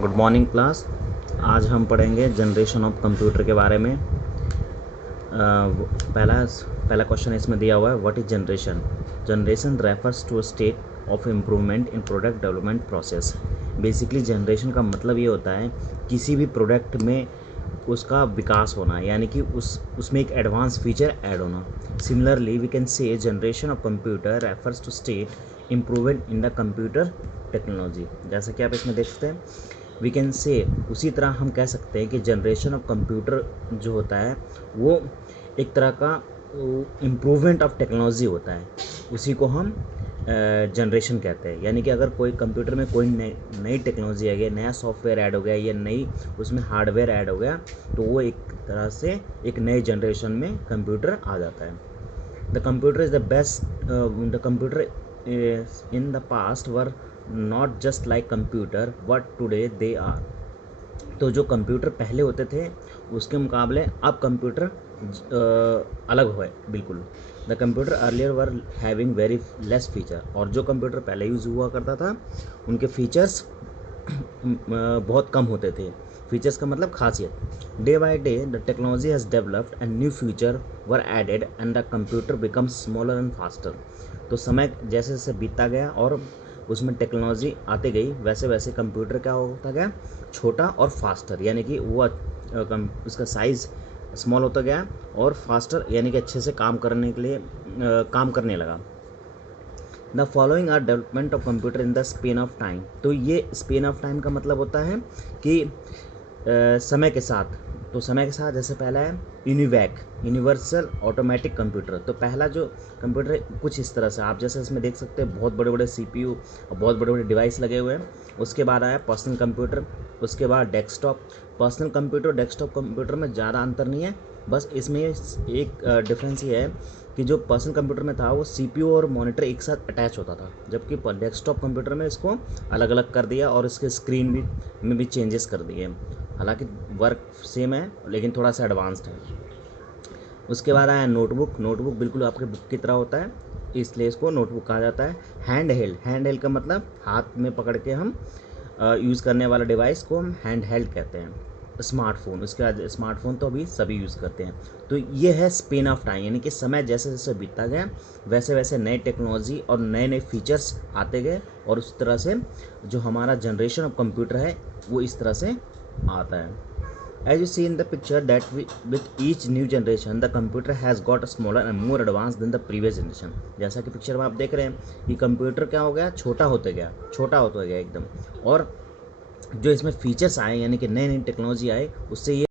Good morning class. आज हम पढ़ेंगे जनरेशन ऑफ कंप्यूटर के बारे में। पहला क्वेश्चन इसमें दिया हुआ है, what is generation. Generation refers to a state of improvement in product development process. Basically generation का मतलब ये होता है किसी भी प्रोडक्ट में उसका विकास होना, यानी कि उसमें एक एडवांस फीचर ऐड होना। Similarly we can say generation of computer refers to state improvement in the computer technology. जैसा कि आप इसमें देख सकते हैं, वी कैन से, उसी तरह हम कह सकते हैं कि जनरेशन ऑफ कंप्यूटर जो होता है वो एक तरह का इम्प्रूवमेंट ऑफ टेक्नोलॉजी होता है, उसी को हम जनरेशन कहते हैं। यानी कि अगर कोई कंप्यूटर में कोई नई टेक्नोलॉजी आ गई, नया सॉफ्टवेयर ऐड हो गया या नई उसमें हार्डवेयर ऐड हो गया, तो वो एक तरह से एक नए जनरेशन में कंप्यूटर आ जाता है। The computer is the best, the computer in the past were not just like computer what today they are। तो जो कंप्यूटर पहले होते थे उसके मुकाबले अब कंप्यूटर अलग है बिल्कुल। The computer earlier were having very less feature. और जो कंप्यूटर पहले यूज़ हुआ करता था उनके फीचर्स बहुत कम होते थे। फीचर्स का मतलब खासियत। Day by day the technology has developed and new feature were added and the computer becomes smaller and faster. तो समय जैसे जैसे बीतता गया और उसमें टेक्नोलॉजी आते गई, वैसे वैसे कंप्यूटर क्या होता गया, छोटा और फास्टर, यानी कि वो उसका साइज़ स्मॉल होता गया और फास्टर यानी कि अच्छे से काम करने के लिए काम करने लगा। The following are development of computer in the span of time. तो ये स्पेन ऑफ टाइम का मतलब होता है कि समय के साथ। तो समय के साथ जैसे पहला है यूनिवैक, यूनिवर्सल ऑटोमेटिक कंप्यूटर। तो पहला जो कंप्यूटर है कुछ इस तरह से, आप जैसे इसमें देख सकते हैं बहुत बड़े बड़े सीपीयू और बहुत बड़े बड़े डिवाइस लगे हुए हैं। उसके बाद आया पर्सनल कंप्यूटर, उसके बाद desktop. Personal computer desktop computer में ज़्यादा अंतर नहीं है, बस इसमें एक डिफरेंस ये है कि जो पर्सनल कंप्यूटर में था वो सीपीयू और मॉनिटर एक साथ अटैच होता था, जबकि डेस्कटॉप कंप्यूटर में इसको अलग अलग कर दिया और इसके स्क्रीन में भी चेंजेस कर दिए। हालांकि वर्क सेम है लेकिन थोड़ा सा एडवांस्ड है। उसके बाद आया नोटबुक। नोटबुक बिल्कुल आपके बुक की तरह होता है, इसलिए इसको नोटबुक कहा जाता है। हैंड हेल्ड, हैंड हेल्ड का मतलब हाथ में पकड़ के हम यूज़ करने वाला डिवाइस को हम हैंड हेल्ड कहते हैं। स्मार्टफोन, उसके बाद स्मार्टफोन तो अभी सभी यूज़ करते हैं। तो ये है स्पेन ऑफ टाइम, यानी कि समय जैसे जैसे बीतता गया वैसे वैसे नए टेक्नोलॉजी और नए नए फीचर्स आते गए, और उस तरह से जो हमारा जनरेशन ऑफ कंप्यूटर है वो इस तरह से आता है। As you see in the picture that with each new generation the computer has got smaller and more advanced than the previous generation। जैसा कि पिक्चर में आप देख रहे हैं कि कंप्यूटर क्या हो गया, छोटा होता गया एकदम। और जो इसमें फीचर्स आए यानी कि नई नई टेक्नोलॉजी आए उससे ये